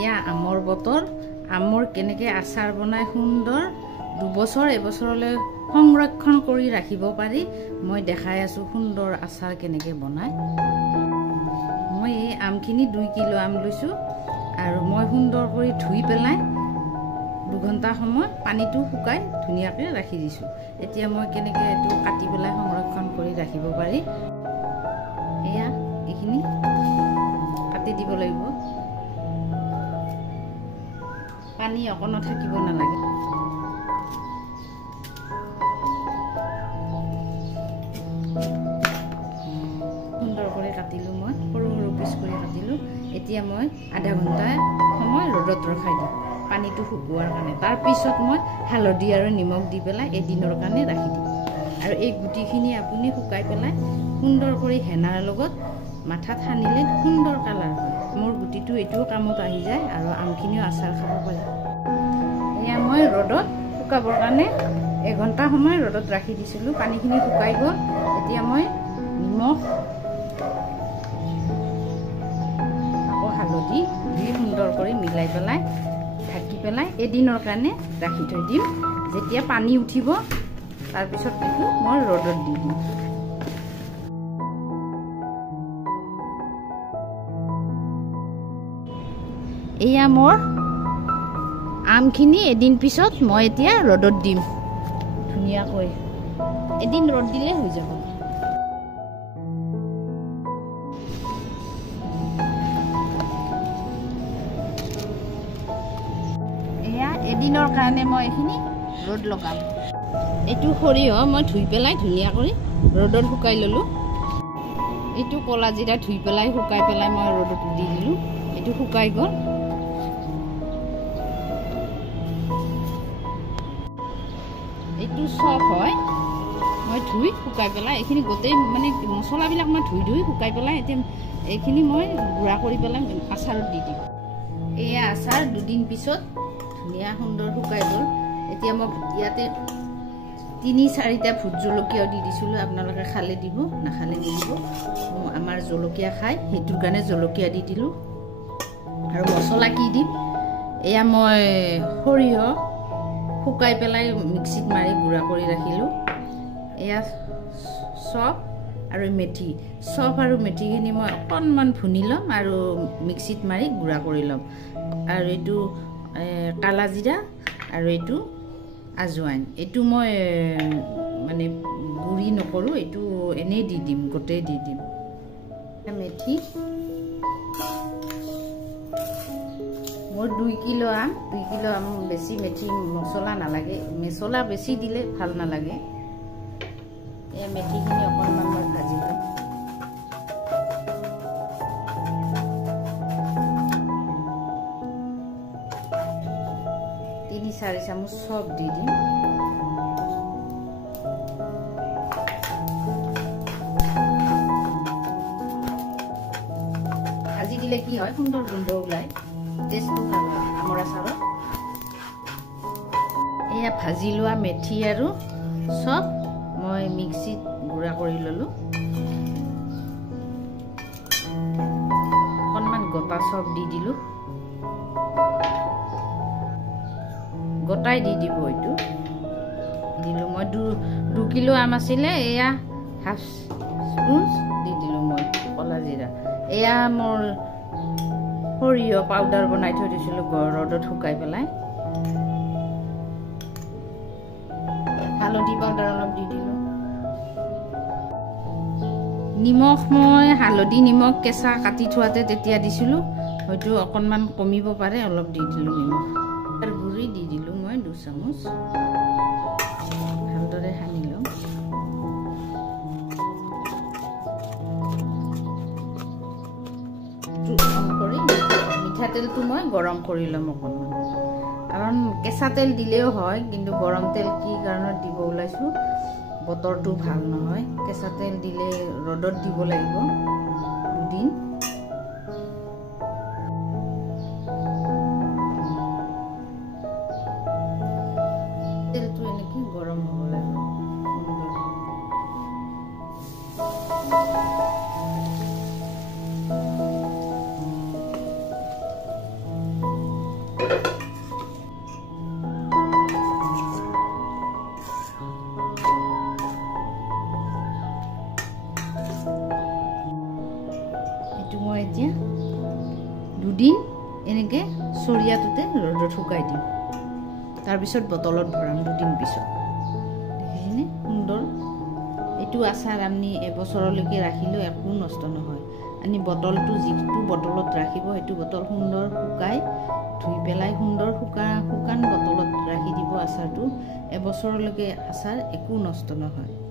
এতিয়া আমৰ বতৰ আমৰ কেনেকৈ আচাৰ বনাই সুন্দৰ 2 বছৰ এবছৰলৈ সংৰক্ষণ কৰি ৰাখিব পাৰি মই দেখাই আছোঁ সুন্দৰ আচাৰ কেনেকৈ বনায় মই এই আমখিনি 2 কিলো আম লৈছোঁ আৰু মই সুন্দৰ কৰি ধুই পেলাই 2 ঘণ্টা সময় পানীটো শুকাই ধুনীয়াকৈ ৰাখি দিছোঁ এতিয়া মই কেনেকৈ এইটো কাটি পেলাই সংৰক্ষণ কৰি ৰাখিব পাৰি এয়া এইখিনি কাটি দিব লাগিব পানী অকণো থাকিব নালাগে সুন্দৰ কৰি কাটিলোঁ মই সৰু সৰু পিচ কৰি কাটিলোঁ এতিয়া মই আধা ঘণ্টা সময় ৰ'দত ৰখাই দিওঁ পানীটো শুকোৱাৰ কাৰণে তাৰ পিছত মই হালধি আৰু নিমখ দি পেলাই এদিনৰ কাৰণে ৰাখি দিম আৰু এই গুটিখিনি আপুনি শুকাই পেলাই সুন্দৰ কৰি হেনাৰ লগত মাথাত সানিলে সুন্দৰ কালাৰ হয় মোৰ গুটিটো এইটোও কামত আহি যায় আৰু আমখিনিও আচাৰ খাব পাৰি এয়া মই ৰ'দত শুকাবৰ কাৰণে 1 ঘণ্টা সময় ৰ'দত ৰাখি দিছিলোঁ পানীখিনি শুকাই গ'ল এতিয়া মই নিমখ আকৌ হালধি দি সুন্দৰ কৰি মিলাই পেলাই ঢাকি পেলাই এদিনৰ কাৰণে ৰাখি থৈ দিম যেতিয়া পানী উঠিব তাৰপিছত এইটো মই ৰ'দত দি দিম এয়া মোৰ আমখিনি এদিন পিছত মই এতিয়া ৰ'দত দিম ধুনীয়াকৈ এদিন ৰ'দ দিলে হৈ যাব এয়া এদিনৰ কাৰণে মই এইখিনি ৰ'দ লগাম এইটো সৰিয়হ মই ধুই পেলাই ধুনীয়া কৰি ৰ'দত শুকাই ল'লোঁ এইটো ক'লা জিৰা ধুই পেলাই শুকাই পেলাই মই ৰ'দত দি দিলোঁ এইটো শুকাই গ'ল এইটো চপ হয় মই ধুই শুকাই পেলাই এইখিনি গোটেই মানে মছলাবিলাক মই ধুই শুকাই পেলাই এতিয়া এইখিনি মই গুড়া কৰি পেলাই আচাৰত দি দিম এয়া আচাৰ 2 দিন পিছত ধুনীয়া সুন্দৰ শুকাই গ'ল এতিয়া মই ইয়াতে 3-4টা ভোট জলকীয়া দি দিছিলোঁ আপোনালোকে খালে দিব নাখালে নিদিব আমাৰ জলকীয়া খায় সেইটোৰ কাৰণে জলকীয়া দি দিলোঁ আৰু মছলা কি দিম এয়া মই সৰিয়হ শুকাই পেলাই মিক্সিত মাৰি গুড়া কৰি ৰাখিলোঁ এয়া চপ আৰু মেথি চপ আৰু মেথিখিনি মই অকণমান ভুনি ল'ম আৰু মিক্সিত মাৰি গুড়া কৰি ল'ম আৰু এইটো কালা জিৰা আৰু এইটো আজৱাইন এইটো মই মানে গুড়ি নকৰোঁ এইটো এনেই দি দিম গোটেই দি দিম মেথি মোৰ 2 কিলো আম বেছি মেথি মছলা নালাগে মছলা বেছি দিলে ভাল নালাগে এই মেথিখিনি অকণমান মই ভাজি ল'ম 3-4 চামুচ চব দি দিম ভাজি দিলে কি হয় সুন্দৰ গোন্ধ ওলায় টেষ্টটো ভাল হয় আমৰ আচাৰত এয়া ভাজি লোৱা মেথি আৰু চব মই মিক্সিত গুড়া কৰি ল'লোঁ অকণমান গোটা চব দি দিলোঁ গোটাই দি দিব এইটো দিলোঁ মই 2 কিলো আম আছিলে এয়া হাফ স্পুন দি দিলোঁ মই ক'লা জিৰা এয়া মোৰ সৰিয়হ পাউডাৰ বনাই থৈ দিছিলোঁ ৰ'দত শুকাই পেলাই হালধি পাউডাৰ অলপ দি দিলোঁ নিমখ মই হালধি নিমখ কেঁচা কাটি থোৱাতে তেতিয়া দিছিলোঁ হয়তো অকণমান কমিব পাৰে অলপ দি দিলোঁ নিমখ আৰু গুড়ি দি দিলোঁ মই 2 চামুচ ভালদৰে সানি ল'ম মিঠাতেলটো মই গৰম কৰি ল'ম অকণমান কাৰণ কেঁচা তেল দিলেও হয় কিন্তু গৰম তেল কি কাৰণত দিব ওলাইছোঁ বতৰটো ভাল নহয় কেঁচা তেল দিলে ৰ'দত দিব লাগিব 2 দিন তেলটো এনেকৈ গৰম হ'ব লাগিব চৰিয়াটোতে ৰ'দত শুকাই দিম তাৰপিছত বটলত ভৰাম 2 দিন পিছত দেখিছেনে সুন্দৰ এইটো আচাৰ আপুনি এবছৰলৈকে ৰাখিলেও একো নষ্ট নহয় আনি বটলটো যিটো বটলত ৰাখিব সেইটো বটল সুন্দৰ শুকাই ধুই পেলাই সুন্দৰ শুকান বটলত ৰাখি দিব আচাৰটো এবছৰলৈকে আচাৰ একো নষ্ট নহয়